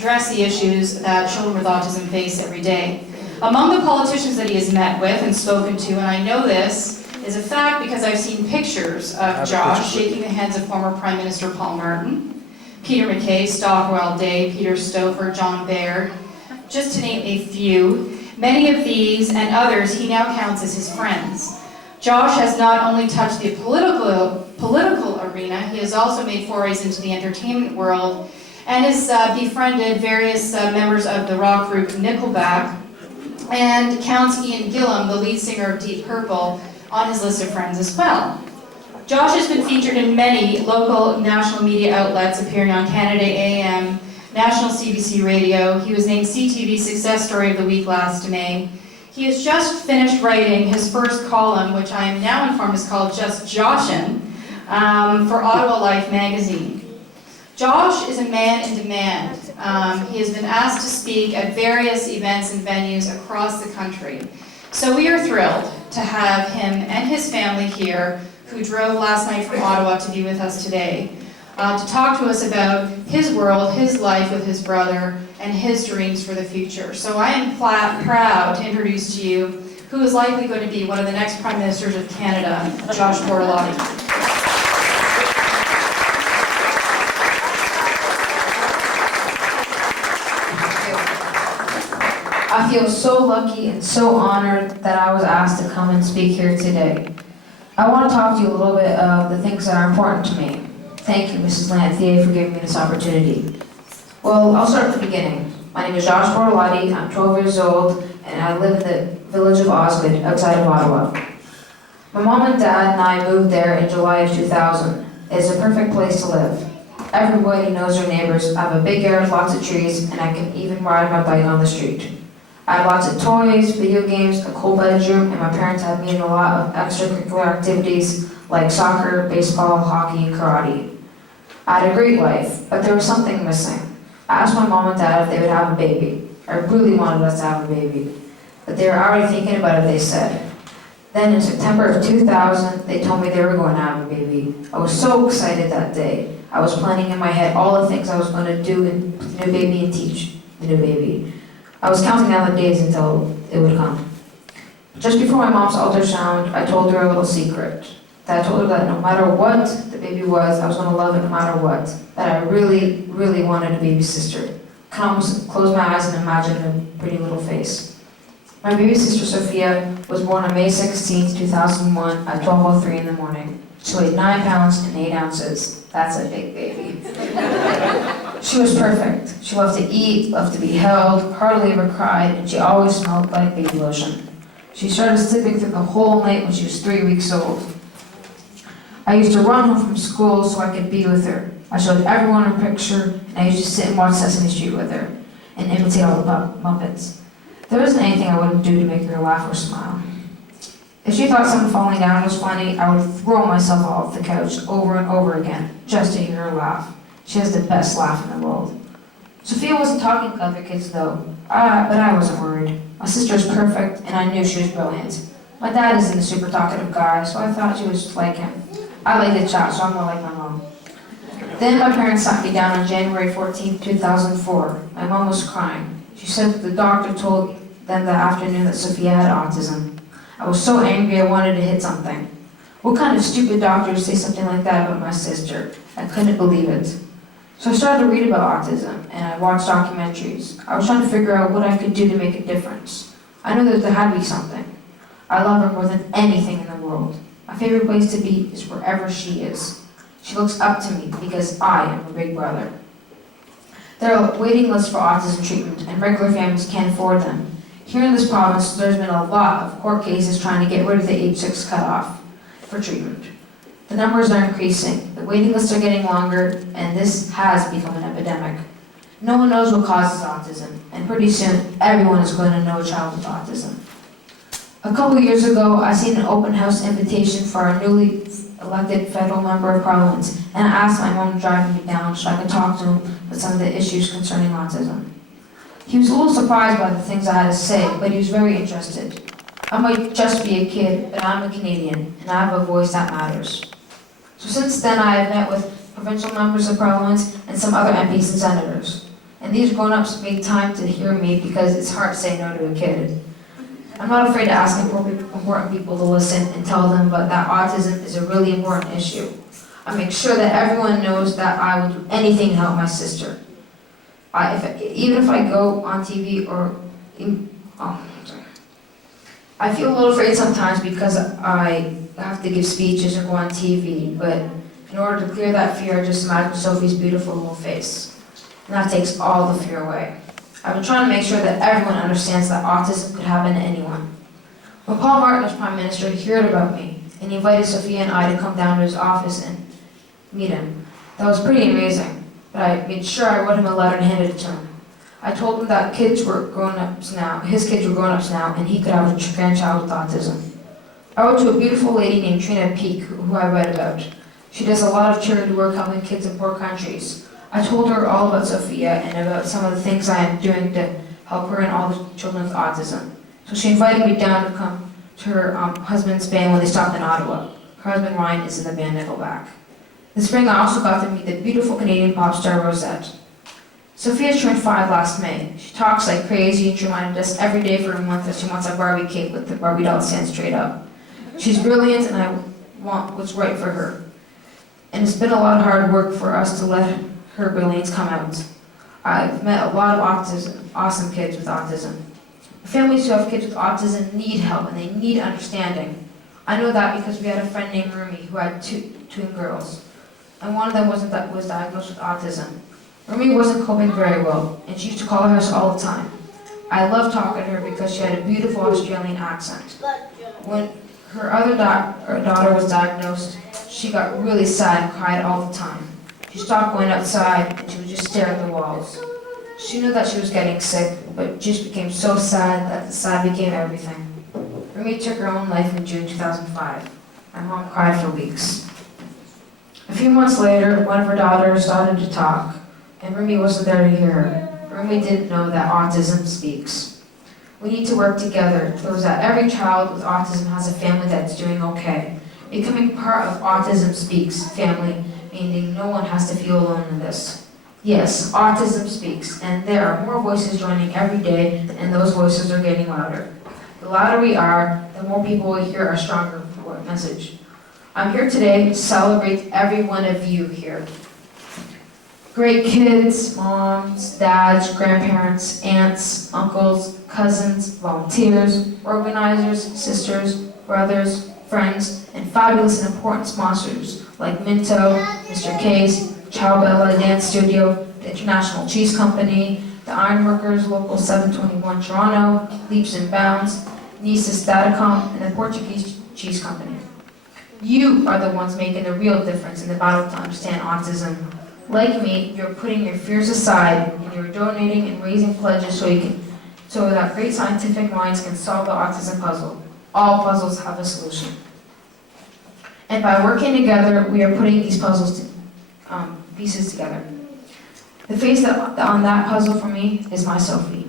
address the issues that children with autism face every day. Among the politicians that he has met with and spoken to, and I know this is a fact because I've seen pictures of Josh shaking the hands of former Prime Minister Paul Martin, Peter MacKay, Stockwell Day, Peter Stouffer, John Baird, just to name a few. Many of these and others he now counts as his friends. Josh has not only touched the political arena, he has also made forays into the entertainment world and has befriended various members of the rock group Nickelback, and counts Ian Gillan, the lead singer of Deep Purple, on his list of friends as well. Josh has been featured in many local national media outlets, appearing on Canada AM, National CBC Radio. He was named CTV Success Story of the Week last May. He has just finished writing his first column, which I am now informed is called Just Joshin', for Ottawa Life magazine. Josh is a man in demand. He has been asked to speak at various events and venues across the country. So we are thrilled to have him and his family here, who drove last night from Ottawa to be with us today, to talk to us about his world, his life with his brother, and his dreams for the future. So I am proud to introduce to you who is likely going to be one of the next Prime Ministers of Canada, Josh Bortolotti. I feel so lucky and so honored that I was asked to come and speak here today. I want to talk to you a little bit of the things that are important to me. Thank you, Mrs. Lanthier, for giving me this opportunity. Well, I'll start at the beginning. My name is Josh Bortolotti, I'm 12 years old, and I live in the village of Osgood, outside of Ottawa. My mom and dad and I moved there in July of 2000. It's a perfect place to live. Everybody knows their neighbors. I have a big yard with lots of trees, and I can even ride my bike on the street. I have lots of toys, video games, a cool bedroom, and my parents have me in a lot of extracurricular activities like soccer, baseball, hockey, and karate. I had a great life, but there was something missing. I asked my mom and dad if they would have a baby. I really wanted us to have a baby, but they were already thinking about it, they said. Then in September of 2000, they told me they were going to have a baby. I was so excited that day. I was planning in my head all the things I was going to do with the new baby and teach the new baby. I was counting down the days until it would come. Just before my mom's ultrasound, I told her a little secret. That I told her that no matter what the baby was, I was going to love it no matter what. That I really, really wanted a baby sister. I can almost close my eyes and imagine her pretty little face. My baby sister Sophia was born on May 16, 2001 at 12:03 in the morning. She weighed 9 pounds and 8 ounces. That's a big baby. She was perfect. She loved to eat, loved to be held, hardly ever cried, and she always smelled like baby lotion. She started sleeping through the whole night when she was 3 weeks old. I used to run home from school so I could be with her. I showed everyone her picture, and I used to sit and watch Sesame Street with her, and imitate all the Muppets. There wasn't anything I wouldn't do to make her laugh or smile. If she thought someone falling down was funny, I would throw myself off the couch over and over again, just to hear her laugh. She has the best laugh in the world. Sophia wasn't talking to other kids though, but I wasn't worried. My sister was perfect, and I knew she was brilliant. My dad isn't a super talkative guy, so I thought she was like him. I like to chat, so I'm more like my mom. Then my parents sat me down on January 14, 2004. My mom was crying. She said that the doctor told them that afternoon that Sophia had autism. I was so angry I wanted to hit something. What kind of stupid doctor would say something like that about my sister? I couldn't believe it. So I started to read about autism, and I watched documentaries. I was trying to figure out what I could do to make a difference. I knew that there had to be something. I love her more than anything in the world. My favorite place to be is wherever she is. She looks up to me because I am her big brother. There are waiting lists for autism treatment, and regular families can't afford them. Here in this province, there's been a lot of court cases trying to get rid of the age 6 cutoff for treatment. The numbers are increasing, the waiting lists are getting longer, and this has become an epidemic. No one knows what causes autism, and pretty soon, everyone is going to know a child with autism. A couple of years ago, I seen an open house invitation for our newly elected federal member of parliament, and I asked my mom to drive me down so I could talk to him about some of the issues concerning autism. He was a little surprised by the things I had to say, but he was very interested. I might just be a kid, but I'm a Canadian, and I have a voice that matters. So since then, I have met with provincial members of parliament and some other MPs and senators. And these grown-ups make time to hear me because it's hard to say no to a kid. I'm not afraid to ask important people to listen and tell them that autism is a really important issue. I make sure that everyone knows that I will do anything to help my sister. Even if I go on TV I feel a little afraid sometimes because I have to give speeches or go on TV, but in order to clear that fear, I just imagine Sophie's beautiful little face. And that takes all the fear away. I've been trying to make sure that everyone understands that autism could happen to anyone. When Paul Martin was Prime Minister, he heard about me, and he invited Sophia and I to come down to his office and meet him. That was pretty amazing, but I made sure I wrote him a letter and handed it to him. I told him that his kids were grown-ups now, and he could have a grandchild with autism. I wrote to a beautiful lady named Trina Peake, who I read about. She does a lot of charity work helping kids in poor countries. I told her all about Sophia and about some of the things I am doing to help her and all the children with autism. So she invited me down to come to her husband's band when they stopped in Ottawa. Her husband Ryan is in the band Nickelback. This spring I also got to meet the beautiful Canadian pop star Rosette. Sophia turned 5 last May. She talks like crazy and she reminded us every day for a month that she wants a Barbie cake with the Barbie doll stand straight up. She's brilliant and I want what's right for her. And it's been a lot of hard work for us to let her brilliance come out. I've met a lot of awesome kids with autism. Families who have kids with autism need help and they need understanding. I know that because we had a friend named Rumi who had two twin girls, and one of them was diagnosed with autism. Rumi wasn't coping very well, and she used to call her house all the time. I loved talking to her because she had a beautiful Australian accent. When her other daughter was diagnosed, she got really sad and cried all the time. She stopped going outside and she would just stare at the walls. She knew that she was getting sick, but just became so sad that the sad became everything. Rumi took her own life in June 2005. My mom cried for weeks. A few months later, one of her daughters started to talk, and Rumi wasn't there to hear her. Rumi didn't know that autism speaks. We need to work together so that every child with autism has a family that's doing okay. Becoming part of Autism Speaks family, meaning no one has to feel alone in this. Yes, autism speaks, and there are more voices joining every day, and those voices are getting louder. The louder we are, the more people will hear our stronger message. I'm here today to celebrate every one of you here. Great kids, moms, dads, grandparents, aunts, uncles, cousins, volunteers, organizers, sisters, brothers, friends, and fabulous and important sponsors like Minto, Mr. Case, Ciao Bella Dance Studio, the International Cheese Company, the Ironworkers Local 721 Toronto, Leaps and Bounds, Nisa Staticom, and the Portuguese Cheese Company. You are the ones making the real difference in the battle to understand autism. Like me, you're putting your fears aside and you're donating and raising pledges so that great scientific minds can solve the autism puzzle. All puzzles have a solution. And by working together, we are putting these pieces together. The face on that puzzle for me is my Sophie.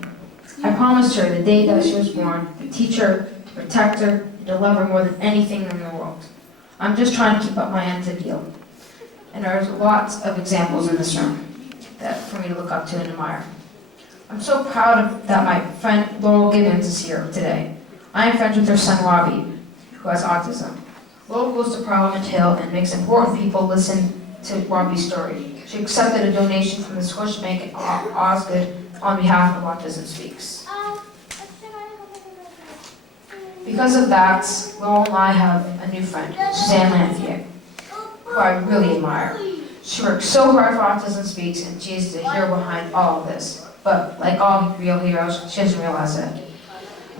I promised her the day that she was born to teach her, to protect her, and to love her more than anything in the world. I'm just trying to keep up my end of the deal. And there's lots of examples in this room for me to look up to and admire. I'm so proud that my friend Laurel Gibbons is here today. I am friends with her son Robbie, who has autism. Laurel goes to Parliament Hill and makes important people listen to Robbie's story. She accepted a donation from the Scotiabank in Osgood on behalf of Autism Speaks. Because of that, Laurel and I have a new friend, Suzanne Lanthier, who I really admire. She works so hard for Autism Speaks, and she is the hero behind all of this. But like all real heroes, she doesn't realize it.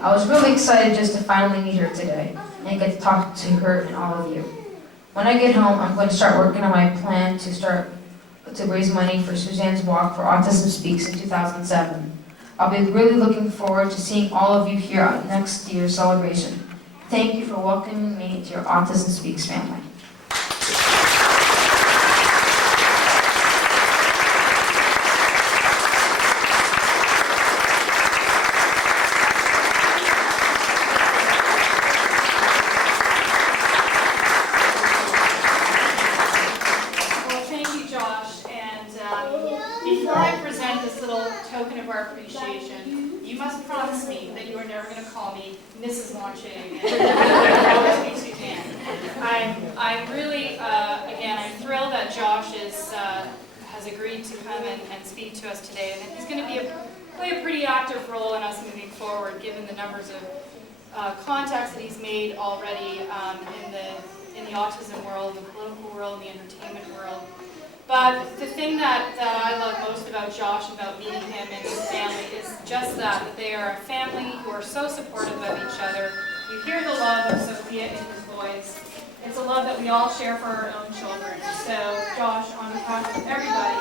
I was really excited just to finally meet her today and get to talk to her and all of you. When I get home, I'm going to start working on my plan to raise money for Suzanne's Walk for Autism Speaks in 2007. I'll be really looking forward to seeing all of you here at next year's celebration. Thank you for welcoming me to your Autism Speaks family. Before I present this little token of our appreciation, you must promise me that you are never going to call me Mrs. Lanche again. Always be Suzanne. I'm really, again, I'm thrilled that Josh has agreed to come and speak to us today, and he's going to play a pretty active role in us moving forward, given the numbers of contacts that he's made already in the autism world, the political world, the entertainment world. But the thing that I love most about Josh, about meeting him and his family, is just that they are a family who are so supportive of each other. You hear the love of Sophia in his voice. It's a love that we all share for our own children. So, Josh, on behalf of everybody,